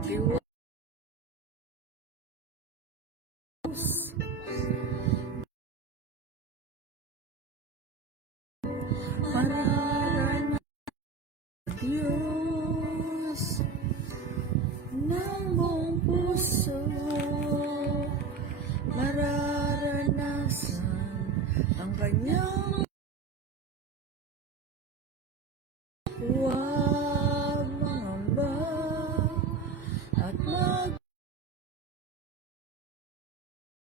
Diyos, mararanasan Diyos ng buong puso, mararanasan ang kanyang huwag mangamba at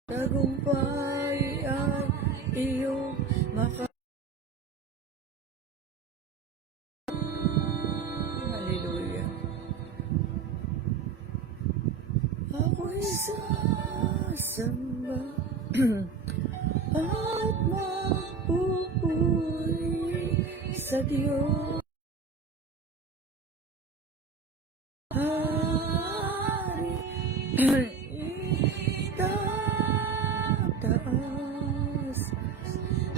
magtagumpay ay iyong Hallelujah. Ako'y sasamba at magpupuri sa Diyos. Hari itataas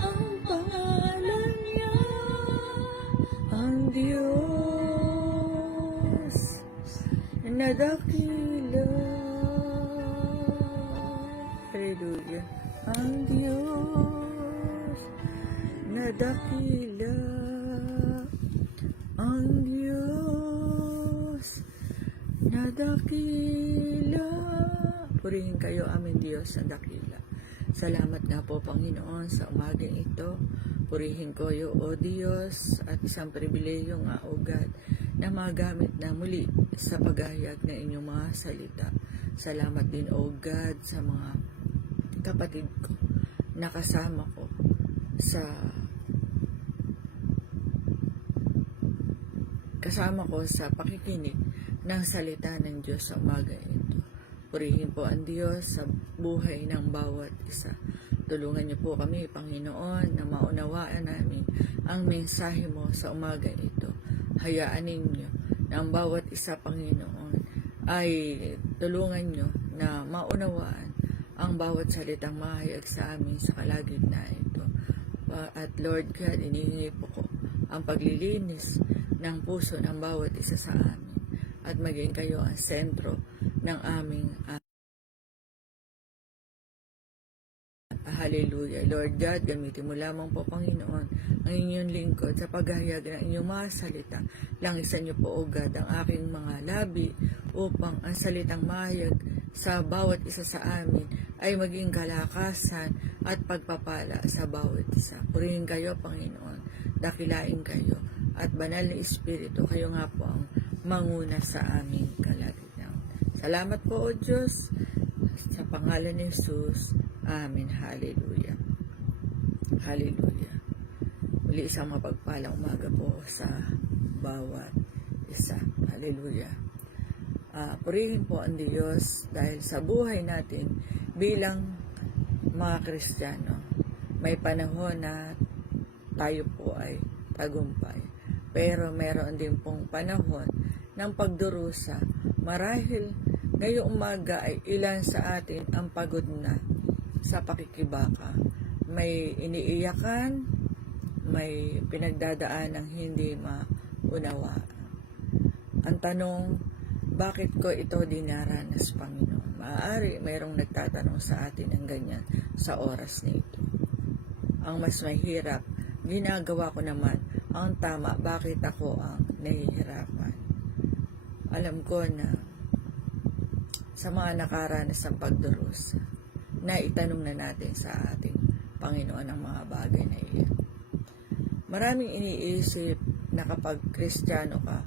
ang pangalan niya, ang Diyos na dakila. Hallelujah. Ang Diyos na dakila, ang Diyos na dakila. Purihin kayo aming Diyos na dakila. Salamat nga po, Panginoon, sa umagang ito. Purihin ko yo, O Diyos, at isang pribileyo nga, O God, na magamit na muli sa paghahayag na inyong mga salita. Salamat din, O God, sa mga kapatid ko na kasama ko sa pakikinig ng salita ng Diyos sa umaga ito. Purihin po ang Diyos sa buhay ng bawat isa. Tulungan niyo po kami, Panginoon, na maunawaan namin ang mensahe mo sa umaga ito. Hayaan ninyo na ang bawat isa, Panginoon, ay tulungan niyo na maunawaan ang bawat salitang mahayag sa amin sa kalagitnaan ito. At Lord God, inihingi po ko ang paglilinis ng puso ng bawat isa sa amin at maging kayo ang sentro ng aming Hallelujah. Lord God, gamitin mo lamang po, Panginoon, ang inyong lingkod sa paghahayag ng inyong mga salita. Langisan niyo po, O God, ang aking mga labi upang ang salitang mahayag sa bawat isa sa amin ay maging kalakasan at pagpapala sa bawat isa. Purihin kayo, Panginoon, dakilain kayo, at banal na Espiritu, kayo nga po ang manguna sa aming kalagitnaan. Salamat po, O Diyos, sa pangalan ni Jesus. Amen. Hallelujah. Hallelujah. Muli isang mapagpalang umaga po sa bawat isa. Hallelujah. Purihin po ang Diyos dahil sa buhay natin bilang mga Kristiyano. May panahon na tayo po ay tagumpay. Pero meron din pong panahon ng pagdurusa. Marahil ngayong umaga ay ilan sa atin ang pagod na sa pakikibaka. May iniiyakan, may pinagdadaan ng hindi maunawaan. Ang tanong, bakit ko ito dinaranas, Panginoon? Maaari mayroong nagtatanong sa atin ng ganyan sa oras na ito. Ang mas mahirap, ginagawa ko naman ang tama, bakit ako ang nahihirapan? Alam ko na sa mga nakaranas ng pagdurusa, na itanong na natin sa ating Panginoon ang mga bagay na iyan. Maraming iniisip na kapag Kristiyano ka,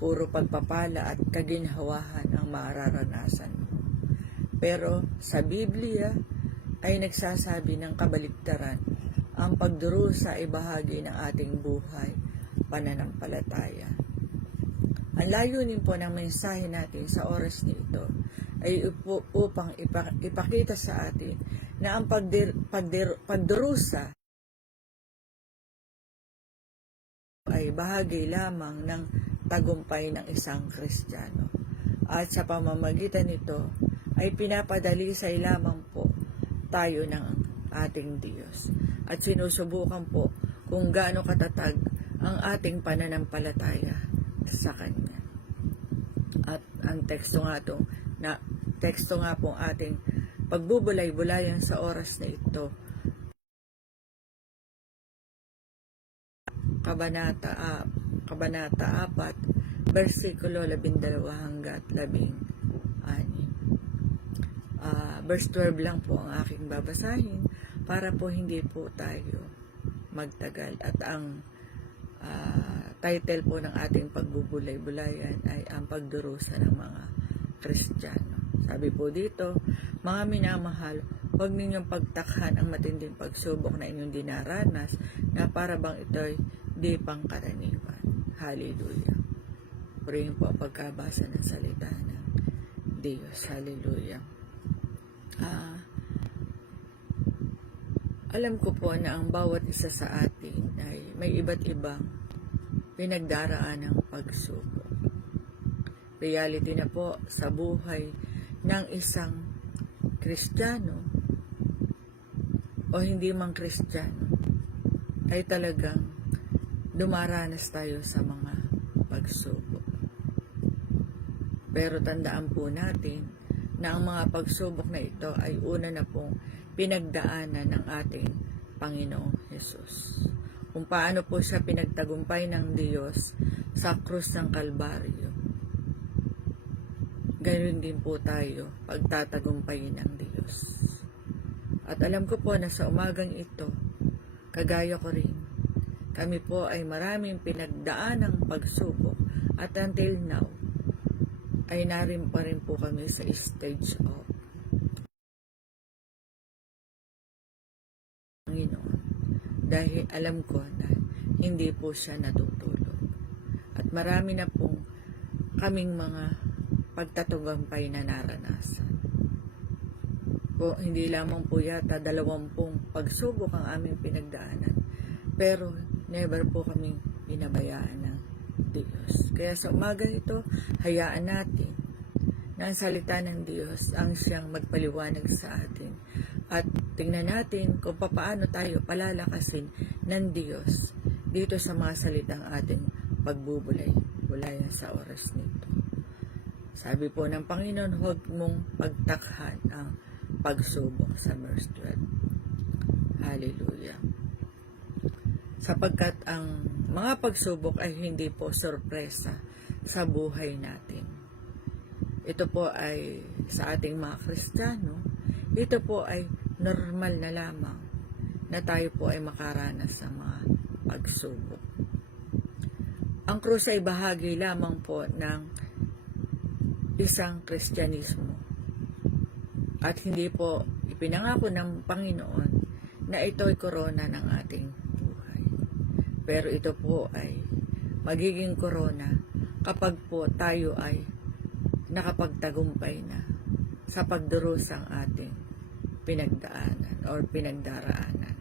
puro pagpapala at kaginhawahan ang mararanasan mo. Pero sa Biblia ay nagsasabi ng kabaligtaran, ang pagdurusa ay bahagi ng ating buhay, pananampalataya. Ang layunin po ng mensahe natin sa oras nito ay upang ipakita sa atin na ang pagdurusa ay bahagi lamang ng tagumpay ng isang Kristiyano. At sa pamamagitan nito ay pinapadalisay lamang po tayo ng ating Diyos. At sinusubukan po kung gaano katatag ang ating pananampalataya sa Kanya. At Ang teksto nga pong ating pagbubulay-bulayan sa oras na ito, Kabanata 4, versikulo 12 hanggat 16. Verse 12 lang po ang aking babasahin para po hindi po tayo magtagal. At ang title po ng ating pagbubulay-bulayan ay ang pagdurusa ng mga Kristiyano. Sabi po dito, mga minamahal, huwag ninyong pagtakhan ang matinding pagsubok na inyong dinaranas na para bang ito'y di pangkaraniwan. Hallelujah. Purihin po ang pagkabasa ng salita ng Diyos. Hallelujah. Alam ko po na ang bawat isa sa atin ay may iba't ibang pinagdaraan ng pagsubok. Reality na po sa buhay ng isang Kristiyano o hindi mang Kristiyano ay talagang dumaranas tayo sa mga pagsubok. Pero tandaan po natin na ang mga pagsubok na ito ay una na pong pinagdaanan ng ating Panginoong Hesus. Kung paano po siya pinagtagumpay ng Diyos sa krus ng Kalbaryo, ganoon din po tayo pagtatagumpayin ng Diyos. At alam ko po na sa umagang ito, kagaya ko rin, kami po ay maraming pinagdaan ng pagsubok at until now, ay narin pa rin po kami sa stage of Panginoon. Dahil alam ko na hindi po siya natutulog. At marami na pong kaming mga pagtatagumpay na naranasan. Po, hindi lamang po yata 20 pagsubok ang aming pinagdaanan. Pero never po kaming pinabayaan ng Diyos. Kaya sa umaga ito, hayaan natin na ang salita ng Diyos ang siyang magpaliwanag sa atin. At tingnan natin kung paano tayo palalakasin ng Diyos dito sa mga salitang ating pagbubulay-bulayan sa oras nito. Sabi po ng Panginoon, huwag mong pagtakhan ang pagsubok sa verse 12. Hallelujah. Sapagkat ang mga pagsubok ay hindi po sorpresa sa buhay natin. Ito po ay sa ating mga Kristiyano, ito po ay normal na lamang na tayo po ay makaranas sa mga pagsubok. Ang krus ay bahagi lamang po ng isang Kristyanismo. At hindi po ipinangako ng Panginoon na ito ay korona ng ating buhay. Pero ito po ay magiging korona kapag po tayo ay nakapagtagumpay na sa pagdurusang ating pinagdaanan or pinagdaraanan.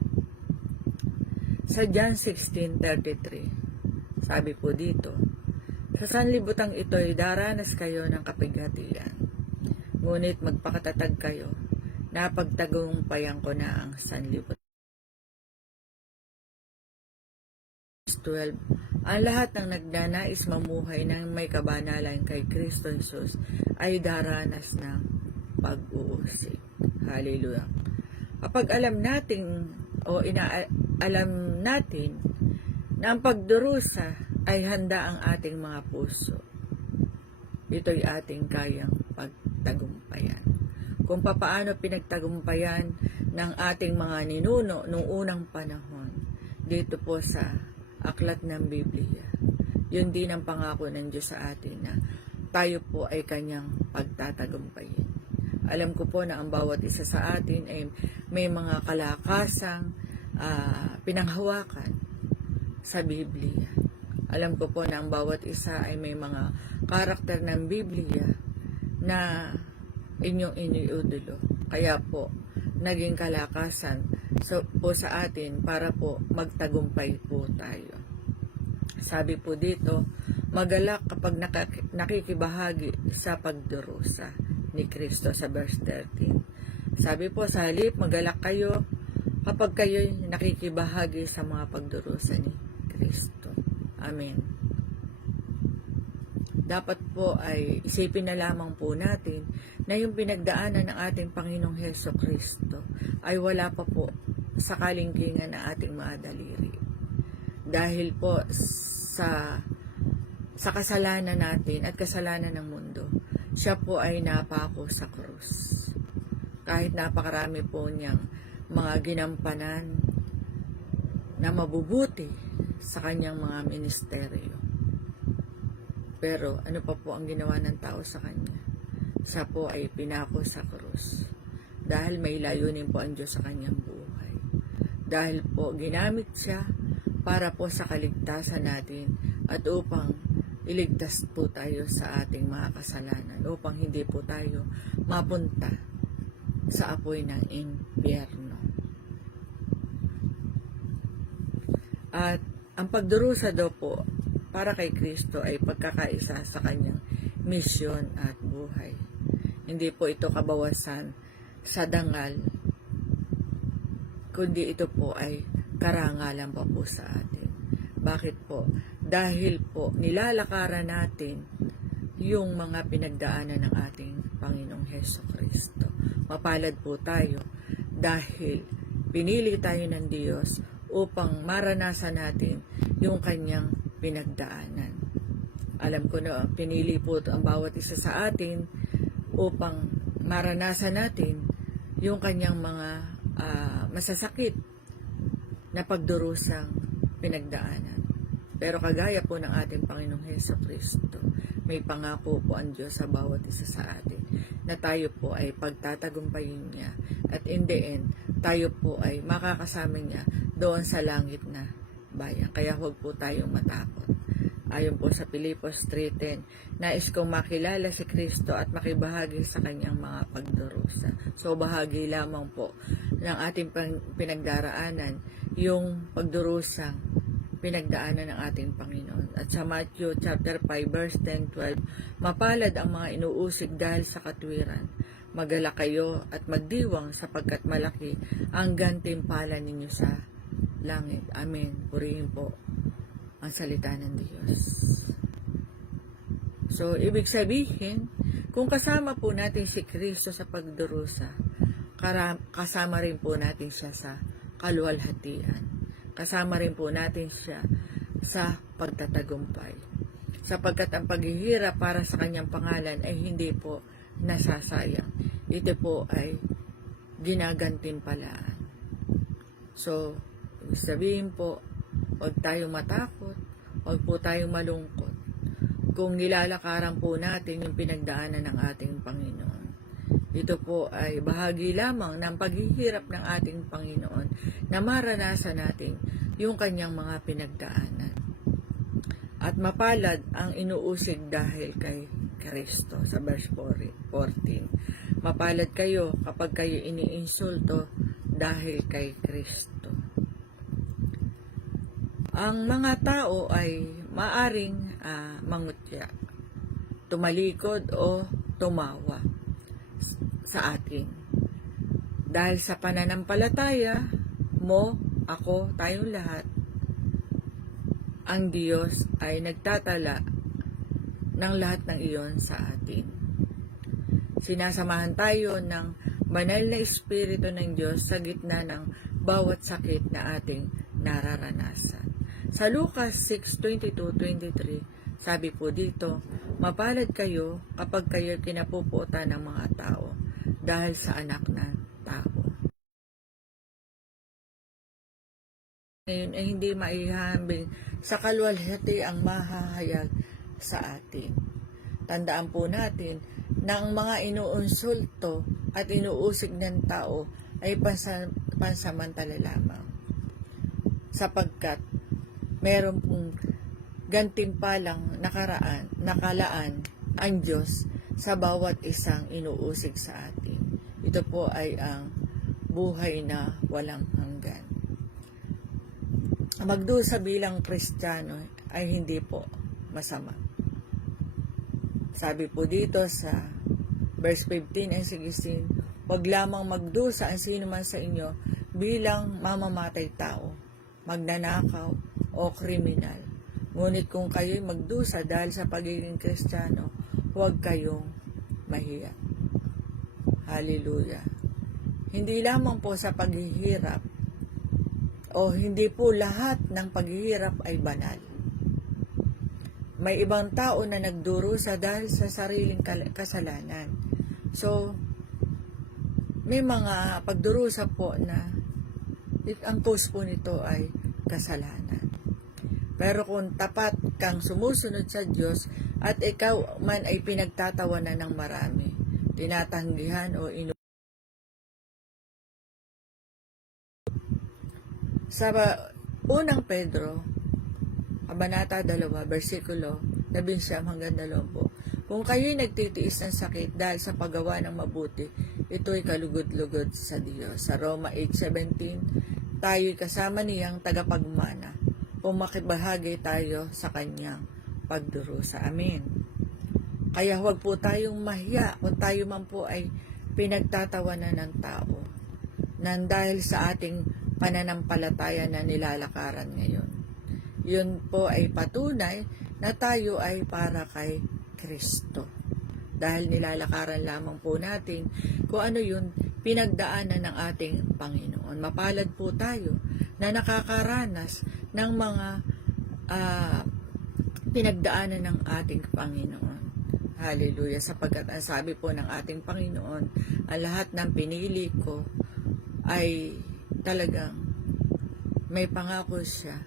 Sa John 16:33, sabi po dito, sa sanlibutan ito'y daranas kayo ng kapighatian, ngunit magpakatatag kayo, napagtagumpayan ko na ang sanlibutan. 12. Ang lahat ng nagnanais mamuhay ng may kabanalan kay Kristo Jesus ay daranas ng pag-uusig. Hallelujah. Kapag alam natin alam natin na ang pagdurusa ay handa ang ating mga puso, ito'y ating kayang pagtagumpayan. Kung papaano pinagtagumpayan ng ating mga ninuno noong unang panahon, dito po sa aklat ng Biblia, yun din ang pangako ng Diyos sa atin na tayo po ay kanyang pagtatagumpayin. Alam ko po na ang bawat isa sa atin ay may mga kalakasang pinanghawakan sa Biblia. Alam ko po na ang bawat isa ay may mga karakter ng Biblia na inyong iniudulo. Kaya po, naging kalakasan po sa atin para po magtagumpay po tayo. Sabi po dito, magalak kapag nakikibahagi sa pagdurusa ni Kristo sa verse 13. Sabi po sa halip, magalak kayo kapag kayo'y nakikibahagi sa mga pagdurusa ni Kristo. Amen. dapat po ay isipin na lamang po natin na yung pinagdaanan ng ating Panginoong Heso Kristo ay wala pa po sa kalingkingan ng ating mga daliri. Dahil po sa kasalanan natin at kasalanan ng mundo, siya po ay napako sa krus. Kahit napakarami po niyang mga ginampanan na mabubuti sa kanyang mga ministeryo. Pero ano pa po ang ginawa ng tao sa kanya? Siya po ay pinako sa krus. Dahil may layunin po ang Diyos sa kanyang buhay. Dahil po ginamit siya para po sa kaligtasan natin at upang iligtas po tayo sa ating mga kasalanan. Upang hindi po tayo mapunta sa apoy ng impyerno. At ang pagdurusa daw po para kay Kristo ay pagkakaisa sa kanyang misyon at buhay. Hindi po ito kabawasan sa dangal, kundi ito po ay karangalan pa po sa atin. Bakit po? Dahil po nilalakaran natin yung mga pinagdaanan ng ating Panginoong Heso Kristo. Mapalad po tayo dahil pinili tayo ng Diyos upang maranasan natin yung kanyang pinagdaanan. Alam ko na pinili po ang bawat isa sa atin upang maranasan natin yung kanyang mga masasakit na pagdurusang pinagdaanan. Pero kagaya po ng ating Panginoong Heso Kristo, may pangako po ang Diyos sa bawat isa sa atin na tayo po ay pagtatagumpayin niya at in the end, tayo po ay makakasama niya doon sa langit na bayan. Kaya huwag po tayong matakot. Ayon po sa Pilipos 3:10, nais kong makilala si Kristo at makibahagi sa kanyang mga pagdurusa. So bahagi lamang po ng ating pinagdaraanan yung pagdurusang pinagdaanan ng ating Panginoon. At sa Matthew chapter 5 verse 10-12, mapalad ang mga inuusig dahil sa katwiran. Magala kayo at magdiwang sapagkat malaki ang gantimpala ninyo sa langit. Amen. Purihin po ang salita ng Diyos. So, ibig sabihin, kung kasama po natin si Kristo sa pagdurusa, kasama rin po natin siya sa kaluwalhatian. Kasama rin po natin siya sa pagtatagumpay. Sapagkat ang paghihirap para sa kanyang pangalan ay hindi po nasasayang. Ito po ay ginagantimpalaan. So, sabihin po, huwag tayong matakot, huwag po tayong malungkot. Kung nilalakaran po natin yung pinagdaanan ng ating Panginoon. Ito po ay bahagi lamang ng paghihirap ng ating Panginoon na maranasan natin yung kanyang mga pinagdaanan. At mapalad ang inuusig dahil kay Kristo sa verse 14. Mapalad kayo kapag kayo iniinsulto dahil kay Kristo. Ang mga tao ay maaring mangutya, tumalikod o tumawa sa atin. Dahil sa pananampalataya mo, ako, tayong lahat, ang Diyos ay nagtatala ng lahat ng iyon sa atin. Sinasamahan tayo ng banal na Espiritu ng Diyos sa gitna ng bawat sakit na ating nararanasan. Sa Lucas 6:22-23, sabi po dito, mapalad kayo kapag kayo kinapuputan ng mga tao dahil sa anak ng tao. Ngayon ay hindi maihambing sa kaluwalhati ang mahahayag sa atin. Tandaan po natin na ang mga inuunsulto at inuusig ng tao ay pansamantala lamang. Sapagkat meron pong gantimpalang nakalaan ang Diyos sa bawat isang inuusig sa atin. Ito po ay ang buhay na walang hanggan. Magdusa bilang Kristiyano ay hindi po masama. Sabi po dito sa verse 15 and 16, wag lamang magdusa ang sino man sa inyo bilang mamamatay tao, magnanakaw o kriminal, Ngunit kung kayo'y magdusa dahil sa pagiging Kristiyano, huwag kayong mahiya. Hallelujah. Hindi lamang po sa paghihirap o hindi po lahat ng paghihirap ay banal. May ibang tao na nagdurusa dahil sa sariling kasalanan. So, may mga pagdurusa po na ang cause po nito ay kasalanan. Pero kung tapat kang sumusunod sa Diyos at ikaw man ay pinagtatawanan ng marami, tinatanggihan o sa unang Pedro, Kabanata 2, versikulo 11 hanggang 20. Kung kayo'y nagtitiis ng sakit dahil sa paggawa ng mabuti, ito'y kalugod-lugod sa Diyos. Sa Roma 8:17, tayo'y kasama niyang tagapagmana. Pumakibahagi tayo sa kanyang pagdurusa. Amen. Kaya huwag po tayong mahiya kung tayo man po ay pinagtatawanan ng tao nang dahil sa ating pananampalataya na nilalakaran ngayon. Yun po ay patunay na tayo ay para kay Kristo. Dahil nilalakaran lamang po natin kung ano yun pinagdaanan ng ating Panginoon. Mapalad po tayo na nakakaranas ng mga pinagdaanan ng ating Panginoon. Hallelujah. Sapagkat ang sabi po ng ating Panginoon, ang lahat ng pinili ko ay talagang may pangako siya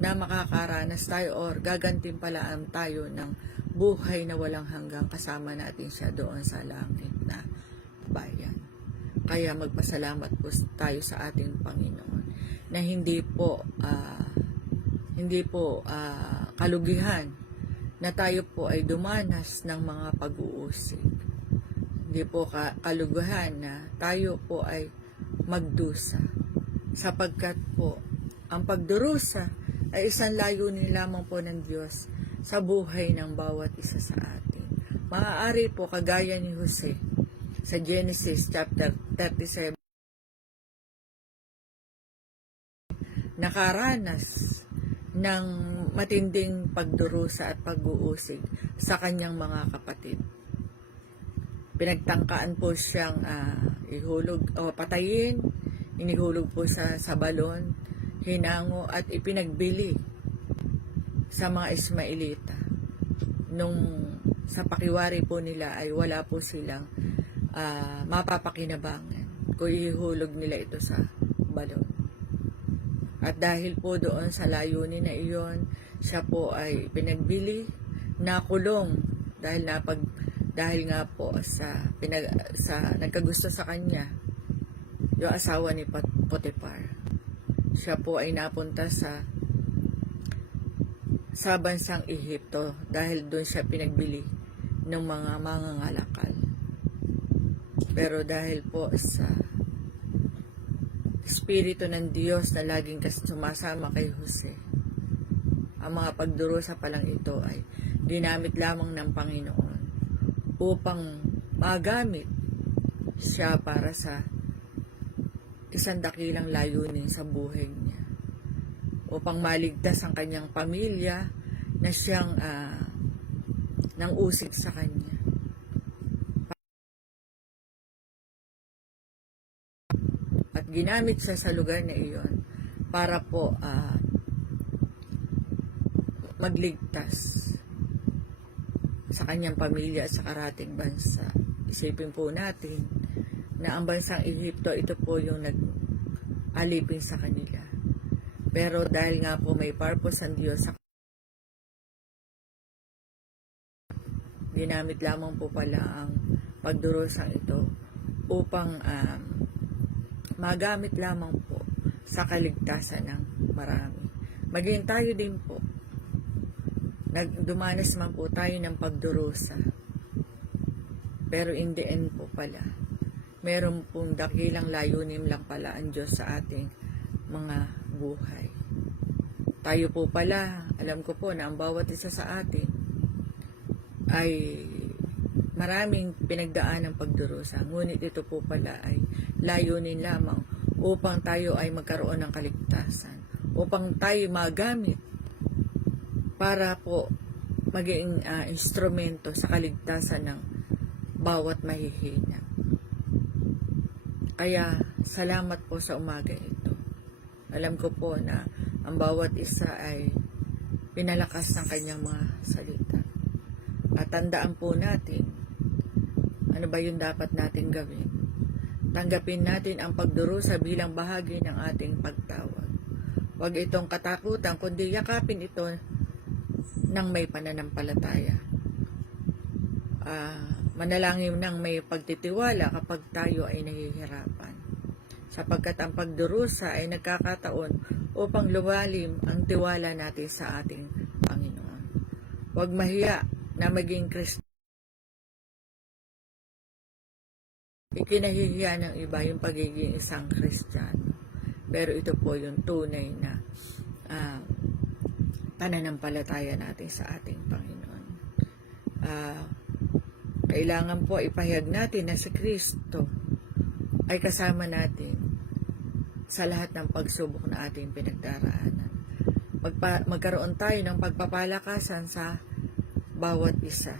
na makakaranas tayo or gagantimpalaan tayo ng buhay na walang hanggang kasama natin siya doon sa langit na bayan. Kaya magpasalamat po tayo sa ating Panginoon na hindi po kalugihan na tayo po ay dumanas ng mga pag-uusig. Hindi po kalugihan na tayo po ay magdusa. Sapagkat po, ang pagdurusa ay isang layunin lamang po ng Diyos sa buhay ng bawat isa sa atin. Maaari po kagaya ni Jose sa Genesis chapter 37, nakaranas ng matinding pagdurusa at pag-uusig sa kanyang mga kapatid. Pinagtangkaan po siyang ihulog o patayin, inihulog po sa balon, hinango at ipinagbili sa mga Ismailita. Nung sa pakiwari po nila ay wala po silang mapapakinabangan kung ihulog nila ito sa balon. At dahil po doon sa layunin na iyon, siya po ay pinagbili, nakulong dahil nga po sa nagkagusto sa kanya yung asawa ni Potiphar. Siya po ay napunta sa bansang Ehipto dahil doon siya pinagbili ng mga mangangalakal. Pero dahil po sa Espiritu ng Diyos na laging sumasama kay Jose, ang mga pagdurusa pa lang ito ay dinamit lamang ng Panginoon upang magamit siya para sa isang dakilang layunin sa buhay niya, upang maligtas ang kanyang pamilya na siyang nang usig sa kanya. At ginamit siya sa lugar na iyon para po magligtas sa kanyang pamilya at sa karating bansa. Isipin po natin na ang bansang Ehipto, ito po yung nag-alipin sa kanila. Pero dahil nga po may purpose ang Diyos, ginamit lamang po pala ang pagdurusang ito upang magamit lamang po sa kaligtasan ng marami. Maging tayo din po, dumanas man po tayo ng pagdurusa. Pero in the end po pala, meron pong dakilang layunin lang pala ang Diyos sa ating mga buhay. Tayo po pala, alam ko po na ang bawat isa sa atin ay maraming pinagdaan ng pagdurusa. Ngunit ito po pala ay layunin lamang upang tayo ay magkaroon ng kaligtasan. Upang tayo magamit para po maging instrumento sa kaligtasan ng bawat mahihina. Kaya salamat po sa umaga ito. Alam ko po na ang bawat isa ay pinalakas ng kanyang mga salita. At tandaan po natin, ano ba yung dapat natin gawin? Tanggapin natin ang pagdurusa bilang bahagi ng ating pagtawag. Huwag itong katakutan, kundi yakapin ito ng may pananampalataya. Manalangin ng may pagtitiwala kapag tayo ay nahihirapan. Sapagkat ang pagdurusa ay nagkakataon upang lumalim ang tiwala natin sa ating Panginoon. Huwag mahiya na maging Kristo. Ikinahihiya ng iba yung pagiging isang Kristiyano. Pero ito po yung tunay na pananampalataya natin sa ating Panginoon. Kailangan po ipahayag natin na si Kristo ay kasama natin sa lahat ng pagsubok na ating pinagdaraanan. Magkaroon tayo ng pagpapalakasan sa bawat isa.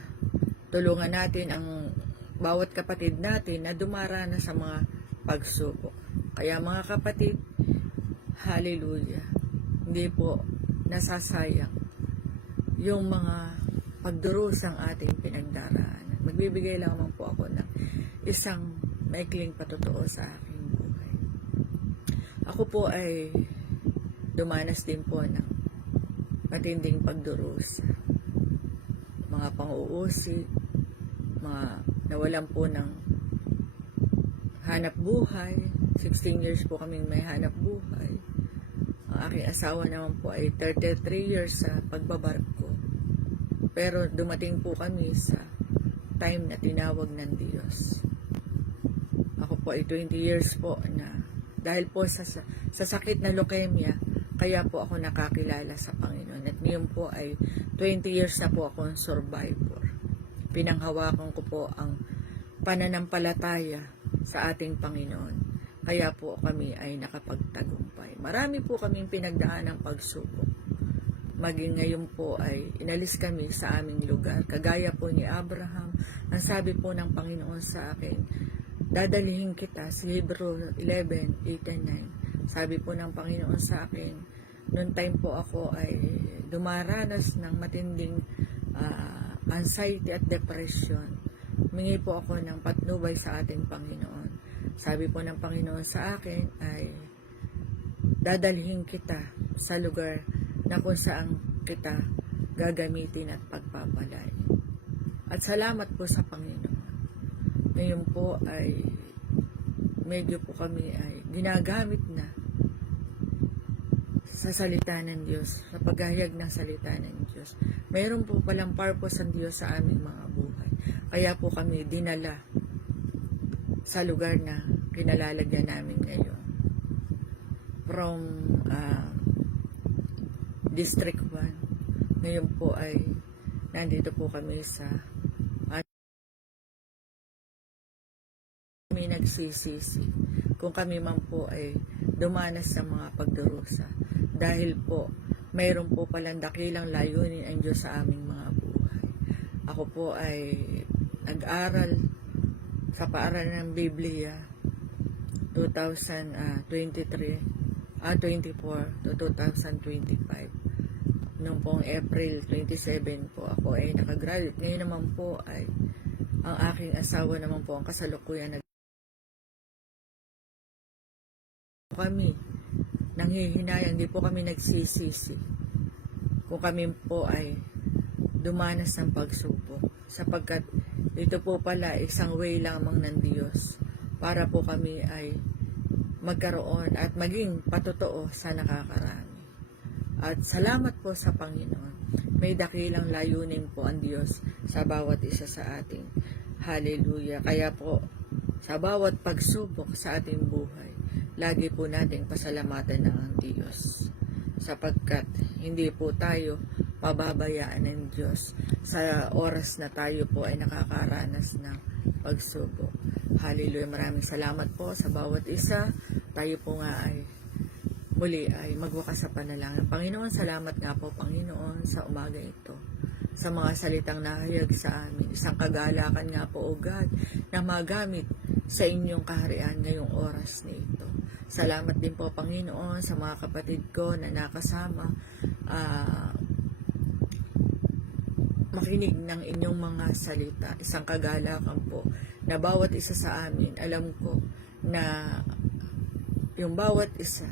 Tulungan natin ang bawat kapatid natin na dumaranas sa mga pagsubok. Kaya mga kapatid, hallelujah, hindi po nasasayang yung mga pagdurusang ating pinagdaraanan. Magbibigay lamang po ako ng isang maikling patotoo sa aking buhay. Ako po ay dumanas din po ng matinding pagdurusa. Mga pang-uusig, mga nawalan po ng hanap buhay. 16 years po kaming may hanap buhay. Ang aking asawa naman po ay 33 years sa pagbabarko. Pero dumating po kami sa time na tinawag ng Diyos. Ako po ay 20 years po na dahil po sa sakit na leukemia, kaya po ako nakakilala sa Panginoon. At ngayon po ay 20 years na po akong survivor. Pinanghawakan ko po ang pananampalataya sa ating Panginoon. Kaya po kami ay nakapagtagumpay. Marami po kaming pinagdaan ng pagsubok. Maging ngayon po ay inalis kami sa aming lugar. Kagaya po ni Abraham, ang sabi po ng Panginoon sa akin, dadalihin kita, sa Hebrew 11:8-9. Sabi po ng Panginoon sa akin, noong time po ako ay dumaranas ng matinding anxiety at depression. Humingi po ako ng patnubay sa ating Panginoon. Sabi po ng Panginoon sa akin ay dadalhin kita sa lugar na kung saan kita gagamitin at pagpapalain. At salamat po sa Panginoon. Ngayon po ay medyo po kami ay ginagamit na sa salita ng Diyos, sa paghahayag ng salita ng Diyos. Mayroon po palang purpose ang Diyos sa aming mga buhay. Kaya po kami dinala sa lugar na kinalalagyan namin ngayon. From District 1. Ngayon po ay nandito po kami sa kami nagsisisi kung kami man po ay dumanas sa mga pagdurusa. Dahil po, mayroon po palang dakilang layunin ang Diyos sa aming mga buhay. Ako po ay nag-aral sa paaralan ng Biblia 24 to 2025. Noong pong April 27 po ako ay nakagraduate. Ngayon naman po ay ang aking asawa naman po ang kasalukuyan kami nanghihinayang, hindi po kami nagsisisi kung kami po ay dumanas ng pagsubok, sapagkat ito po pala isang way lamang ng Diyos para po kami ay magkaroon at maging patotoo sa nakakarami. At salamat po sa Panginoon. May dakilang layunin po ang Diyos sa bawat isa sa ating. Hallelujah. Kaya po, sa bawat pagsubok sa ating buhay, lagi po nating pasalamatan ng Diyos. Sapagkat hindi po tayo pababayaan ng Diyos sa oras na tayo po ay nakakaranas ng pagsubok. Hallelujah. Maraming salamat po sa bawat isa. Tayo po nga ay muli ay magwakas sa panalangin. Panginoon, salamat nga po, Panginoon, sa umaga ito, sa mga salitang nahayag sa amin. Isang kagalakan nga po, O God, na magamit sa inyong kaharian ngayong oras na ito. Salamat din po, Panginoon, sa mga kapatid ko na nakasama, makinig ng inyong mga salita. Isang kagalakan po na bawat isa sa amin, alam ko na yung bawat isa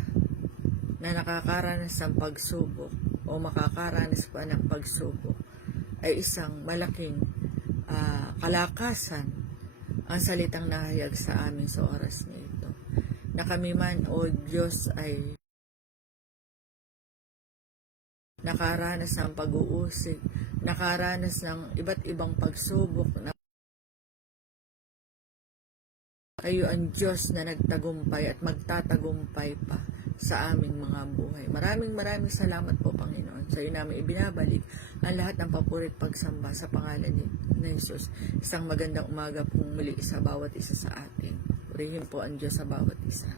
na nakakaranas ng pagsubok o makakaranas pa ng pagsubok ay isang malaking kalakasan ang salitang nahayag sa amin sa oras na ito. Na kami man, O Diyos, ay nakaranas ng pag-uusig, nakaranas ng iba't ibang pagsubok, na kayo ang Diyos na nagtagumpay at magtatagumpay pa sa aming mga buhay. Maraming salamat po, Panginoon. Sa iyo namin ibinabalik ang lahat ng papurit pagsamba sa pangalan ni Jesus. Isang magandang umaga pong muli sa bawat isa sa atin. Purihin po ang Diyos sa bawat isa.